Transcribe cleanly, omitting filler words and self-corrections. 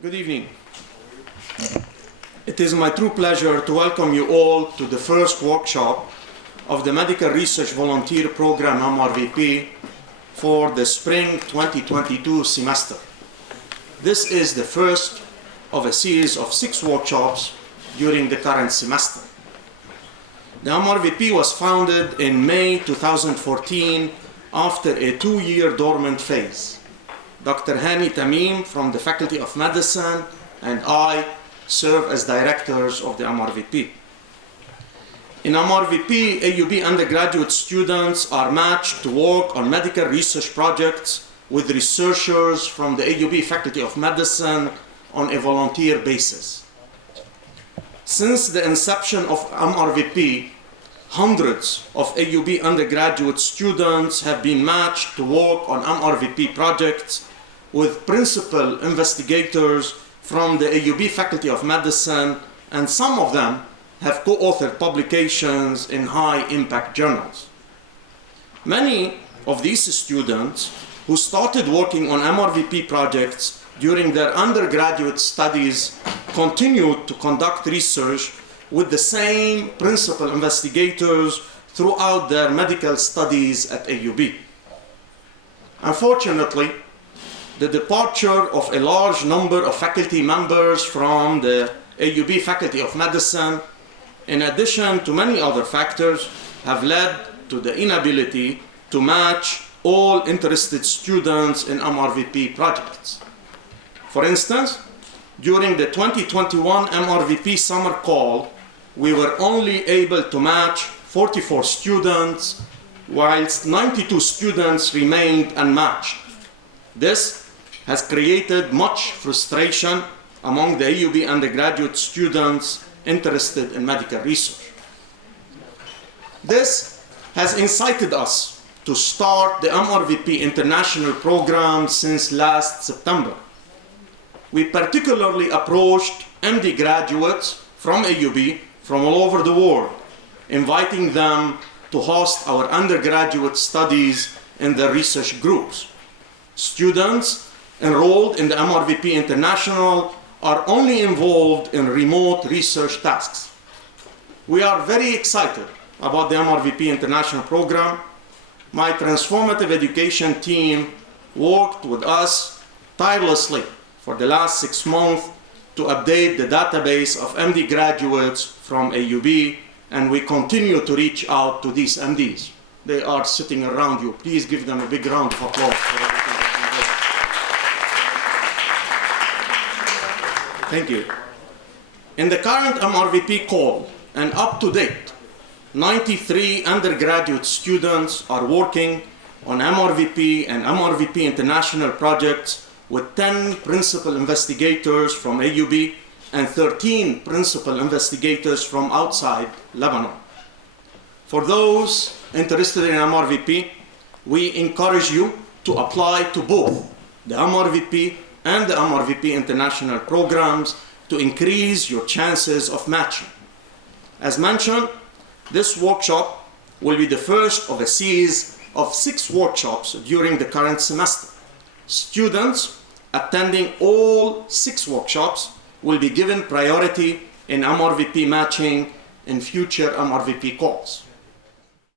Good evening. It is my true pleasure to welcome you all to the first workshop of the Medical Research Volunteer Program MRVP for the Spring 2022 semester. This is the first of a series of 6 workshops during the current semester. The MRVP was founded in May 2014 after a 2-year dormant phase. Dr. Hani Tamim from the Faculty of Medicine and I serve as directors of the MRVP. In MRVP, AUB undergraduate students are matched to work on medical research projects with researchers from the AUB Faculty of Medicine on a volunteer basis. Since the inception of MRVP, hundreds of AUB undergraduate students have been matched to work on MRVP projects with principal investigators from the AUB Faculty of Medicine, and some of them have co-authored publications in high-impact journals. Many of these students who started working on MRVP projects during their undergraduate studies continued to conduct research with the same principal investigators throughout their medical studies at AUB. Unfortunately, the departure of a large number of faculty members from the AUB Faculty of Medicine, in addition to many other factors, have led to the inability to match all interested students in MRVP projects. For instance, during the 2021 MRVP summer call, we were only able to match 44 students, whilst 92 students remained unmatched. This has created much frustration among the AUB undergraduate students interested in medical research. This has incited us to start the MRVP-International program since last September. We particularly approached MD graduates from AUB from all over the world, inviting them to host our undergraduate studies in their research groups. Students enrolled in the MRVP International are only involved in remote research tasks. We are very excited about the MRVP International program. My transformative education team worked with us tirelessly for the last 6 months to update the database of MD graduates from AUB, and we continue to reach out to these MDs. They are sitting around you. Please give them a big round of applause for everything that they did. Thank you. In the current MRVP call, and up to date, 93 undergraduate students are working on MRVP and MRVP International projects with 10 principal investigators from AUB and 13 principal investigators from outside Lebanon. For those interested in MRVP, we encourage you to apply to both the MRVP and the MRVP International programs to increase your chances of matching. As mentioned, this workshop will be the first of a series of 6 workshops during the current semester. Students attending all 6 workshops will be given priority in MRVP matching in future MRVP calls.